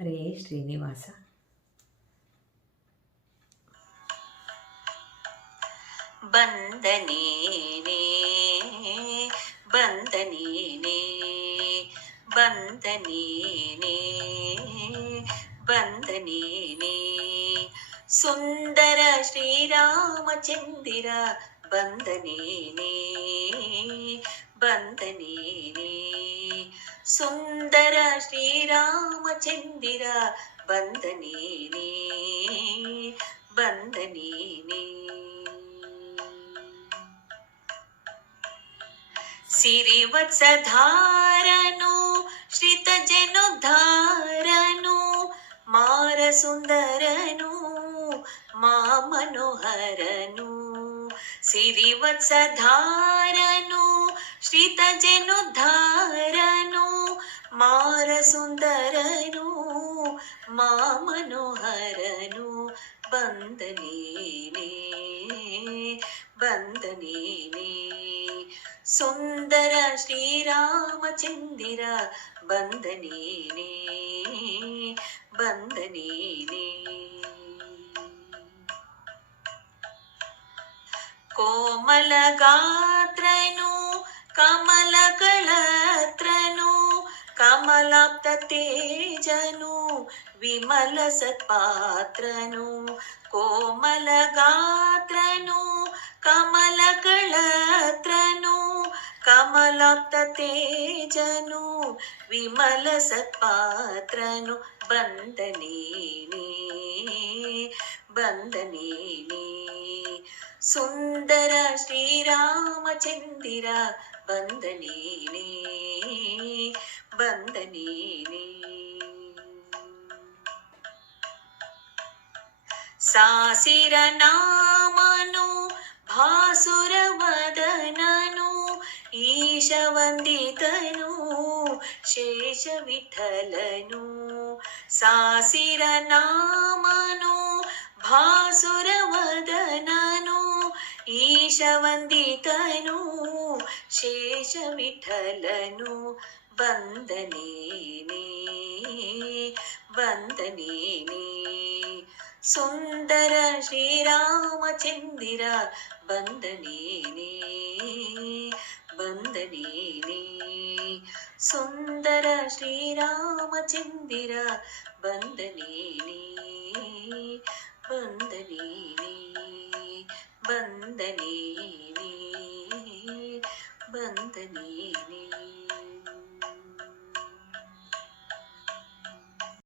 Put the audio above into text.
ಹರೇ ಶ್ರೀನಿವಾಸ. ಬಂದನೇನೆ ಬಂದನೇನೆ ಬಂದನೇನೆ ಬಂದನೇನೆ ಸುಂದರ ಶ್ರೀರಾಮಚಂದಿರ ಬಂದನೇನೆ ಬಂದನೇನೆ ಸುಂದರ ಶ್ರೀರಾಮಚಂದಿರ ಬಂದನೇನೆ ಬಂದನೇನೆ ಸಿರಿವತ್ಸಧಾರನು ಶ್ರಿತಜನುದ್ಧಾರನು ಮಾರಸುಂದರನು ಮಾಮನೋಹರನು ಸಿರಿವತ್ಸಧಾರನು ಶ್ರಿತಜನುದ್ಧಾರನು ಮಾರಸುಂದರನು ಮಾಮನೋಹರನು ಬಂದನೇನೆ ಬಂದನೇನೆ ಸುಂದರ ಶ್ರೀರಾಮಚಂದಿರ ಬಂದನೇನೆ ಬಂದನೇನೆ ಕೋಮಲ ಗಾತ್ರನು ಕಮಲಗಳತ್ರನು ಕಮಲಾಪ್ತ ತೇಜನು ವಿಮಲ ಸತ್ಪಾತ್ರನು ಕೋಮಲ ಗಾತ್ರನು ಕಮಲಗಳತ್ರನು ಕಮಲಾಪ್ತ ತೇಜನು ವಿಮಲ ಸತ್ಪಾತ್ರನು ಬಂದನೇನೆ ಬಂದನೇನೆ ಸುಂದರ ಶ್ರೀರಾಮಚಂದಿರ ಬಂದನೇನೆ ಬಂದನೇನೆ ಸಾಸಿರ ನಾಮನು ಭಾಸುರ ವದನನು ಈಶ ವಂದಿತನು ಶೇಷ ವಿಠಲನು ಸಾಸಿರ ನಾಮನು ಭಾಸುರ ವದನನು ಈಶ ವಂದಿತನು ಶೇಷ ವಿಠಲನು ಬಂದನೇನೆ ಬಂದನೇನೆ ಸುಂದರ ಶ್ರೀರಾಮಚಂದಿರ ಬಂದನೇನೆ ಬಂದನೇನೆ ಸುಂದರ ಶ್ರೀರಾಮಚಂದಿರ ಬಂದನೇನೆ ಬಂದನೇನೆ ಬಂದನೇನೆ ಬಂದನೇನೆ